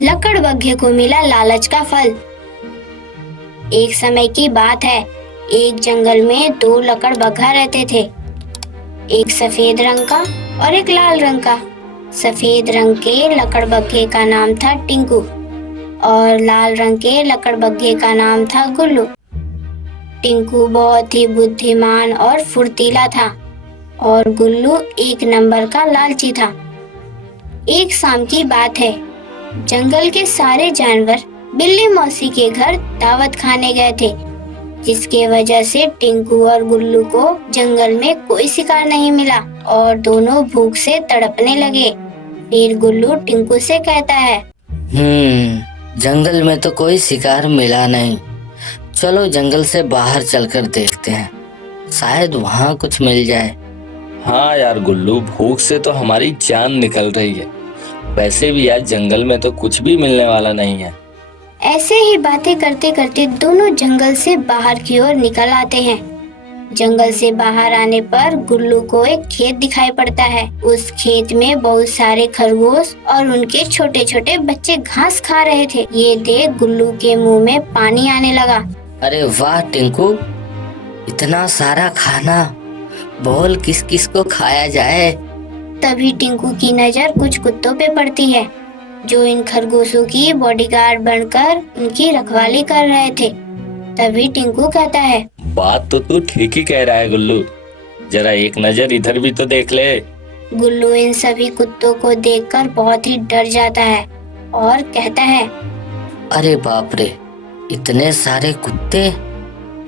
लकड़बग्घे को मिला लालच का फल। एक समय की बात है, एक जंगल में दो लकड़बग्घा रहते थे। एक सफेद रंग का और एक लाल रंग का। सफेद रंग के लकड़बग्घे का नाम था टिंकू और लाल रंग के लकड़बग्घे का नाम था गुल्लू। टिंकू बहुत ही बुद्धिमान और फुर्तीला था और गुल्लू एक नंबर का लालची था। एक शाम की बात है, जंगल के सारे जानवर बिल्ली मौसी के घर दावत खाने गए थे, जिसके वजह से टिंकू और गुल्लू को जंगल में कोई शिकार नहीं मिला और दोनों भूख से तड़पने लगे। फिर गुल्लू टिंकू से कहता है, जंगल में तो कोई शिकार मिला नहीं। चलो जंगल से बाहर चलकर देखते हैं, शायद वहाँ कुछ मिल जाए। हाँ यार गुल्लू, भूख से तो हमारी जान निकल रही है। वैसे भी यार जंगल में तो कुछ भी मिलने वाला नहीं है। ऐसे ही बातें करते करते दोनों जंगल से बाहर की ओर निकल आते हैं। जंगल से बाहर आने पर गुल्लू को एक खेत दिखाई पड़ता है। उस खेत में बहुत सारे खरगोश और उनके छोटे छोटे बच्चे घास खा रहे थे। ये देख गुल्लू के मुंह में पानी आने लगा। अरे वाह टिंकू, इतना सारा खाना, बोल किस किस को खाया जाए। तभी टिंकू की नजर कुछ कुत्तों पे पड़ती है, जो इन खरगोशों की बॉडीगार्ड बनकर उनकी रखवाली कर रहे थे। तभी टिंकू कहता है, बात तो तू ठीक ही कह रहा है गुल्लू, जरा एक नजर इधर भी तो देख ले। गुल्लू इन सभी कुत्तों को देखकर बहुत ही डर जाता है और कहता है, अरे बाप रे, इतने सारे कुत्ते,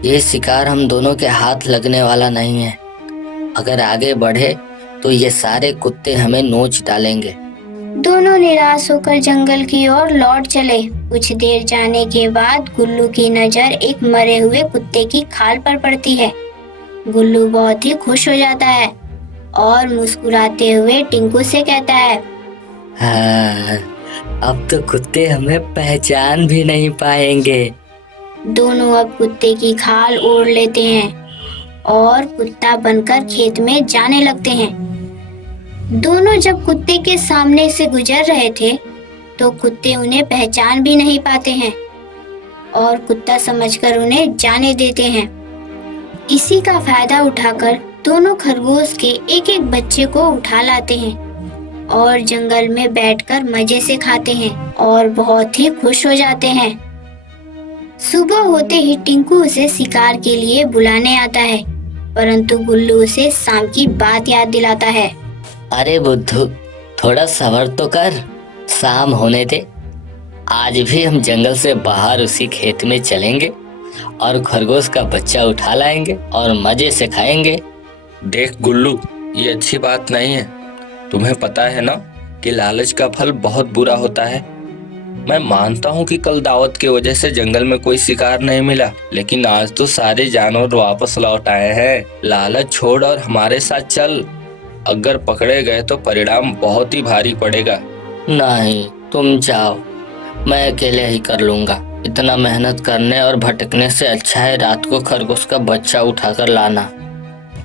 ये शिकार हम दोनों के हाथ लगने वाला नहीं है। अगर आगे बढ़े तो ये सारे कुत्ते हमें नोच डालेंगे। दोनों निराश होकर जंगल की ओर लौट चले। कुछ देर जाने के बाद गुल्लू की नजर एक मरे हुए कुत्ते की खाल पर पड़ती है। गुल्लू बहुत ही खुश हो जाता है और मुस्कुराते हुए टिंकू से कहता है, हाँ, अब तो कुत्ते हमें पहचान भी नहीं पाएंगे। दोनों अब कुत्ते की खाल ओढ़ लेते हैं और कुत्ता बनकर खेत में जाने लगते हैं। दोनों जब कुत्ते के सामने से गुजर रहे थे तो कुत्ते उन्हें पहचान भी नहीं पाते हैं और कुत्ता समझकर उन्हें जाने देते हैं। इसी का फायदा उठाकर दोनों खरगोश के एक एक बच्चे को उठा लाते हैं और जंगल में बैठकर मजे से खाते हैं और बहुत ही खुश हो जाते हैं। सुबह होते ही टिंकू उसे शिकार के लिए बुलाने आता है, परंतु गुल्लू उसे शाम की बात याद दिलाता है। अरे बुद्धू, थोड़ा सब्र तो कर, शाम होने दे। आज भी हम जंगल से बाहर उसी खेत में चलेंगे और खरगोश का बच्चा उठा लाएंगे और मजे से खाएंगे। देख गुल्लू, ये अच्छी बात नहीं है। तुम्हें पता है ना कि लालच का फल बहुत बुरा होता है। मैं मानता हूँ कि कल दावत की वजह से जंगल में कोई शिकार नहीं मिला, लेकिन आज तो सारे जानवर वापस लौट आए हैं। लालच छोड़ और हमारे साथ चल। अगर पकड़े गए तो परिणाम बहुत ही भारी पड़ेगा। नहीं, तुम जाओ, मैं अकेले ही कर लूंगा। इतना मेहनत करने और भटकने से अच्छा है रात को खरगोश का बच्चा उठाकर लाना।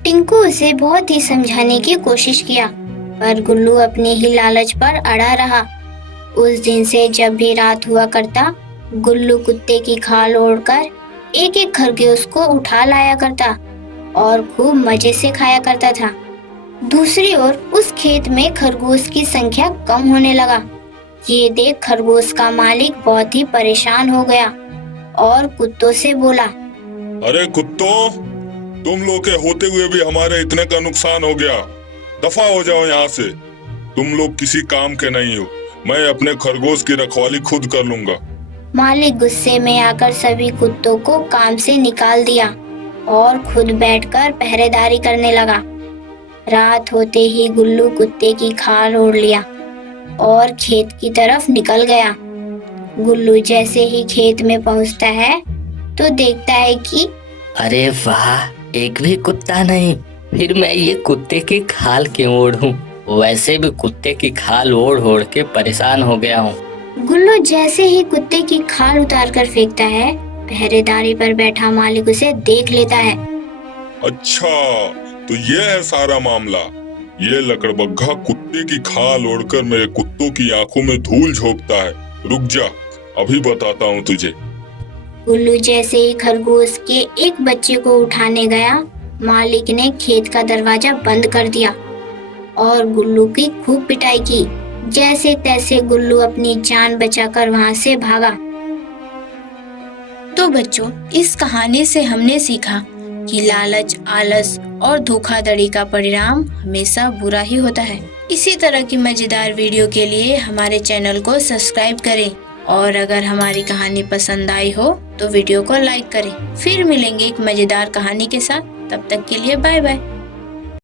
टिंकू उसे बहुत ही समझाने की कोशिश किया, पर गुल्लू अपने ही लालच पर अड़ा रहा। उस दिन से जब भी रात हुआ करता, गुल्लू कुत्ते की खाल ओढ़कर एक एक खरगोश को उठा लाया करता और खूब मजे से खाया करता था। दूसरी ओर उस खेत में खरगोश की संख्या कम होने लगा। ये देख खरगोश का मालिक बहुत ही परेशान हो गया और कुत्तों से बोला, अरे कुत्तों, तुम लोग के होते हुए भी हमारे इतने का नुकसान हो गया। दफा हो जाओ यहाँ से। तुम लोग किसी काम के नहीं हो। मैं अपने खरगोश की रखवाली खुद कर लूंगा। मालिक गुस्से में आकर सभी कुत्तों को काम से निकाल दिया और खुद बैठकर पहरेदारी करने लगा। रात होते ही गुल्लू कुत्ते की खाल ओढ़ लिया और खेत की तरफ निकल गया। गुल्लू जैसे ही खेत में पहुंचता है तो देखता है कि अरे वाह, एक भी कुत्ता नहीं। फिर मैं ये कुत्ते की खाल क्यों ओढ़ूं? वैसे भी कुत्ते की खाल ओढ़ ओढ़ के परेशान हो गया हूँ। गुल्लू जैसे ही कुत्ते की खाल उतार कर फेंकता है, पहरेदारी पर बैठा मालिक उसे देख लेता है। अच्छा, तो ये है सारा मामला। ये लकड़बग्घा कुत्ते की खाल ओढ़कर मेरे कुत्तों की आंखों में धूल झोंकता है। रुक जा, अभी बताता हूँ तुझे। गुल्लू जैसे ही खरगोश के एक बच्चे को उठाने गया, मालिक ने खेत का दरवाजा बंद कर दिया और गुल्लू की खूब पिटाई की। जैसे तैसे गुल्लू अपनी जान बचाकर वहां से भागा। तो बच्चों, इस कहानी से हमने सीखा कि लालच, आलस और धोखाधड़ी का परिणाम हमेशा बुरा ही होता है। इसी तरह की मजेदार वीडियो के लिए हमारे चैनल को सब्सक्राइब करें और अगर हमारी कहानी पसंद आई हो तो वीडियो को लाइक करें। फिर मिलेंगे एक मजेदार कहानी के साथ। तब तक के लिए बाय बाय।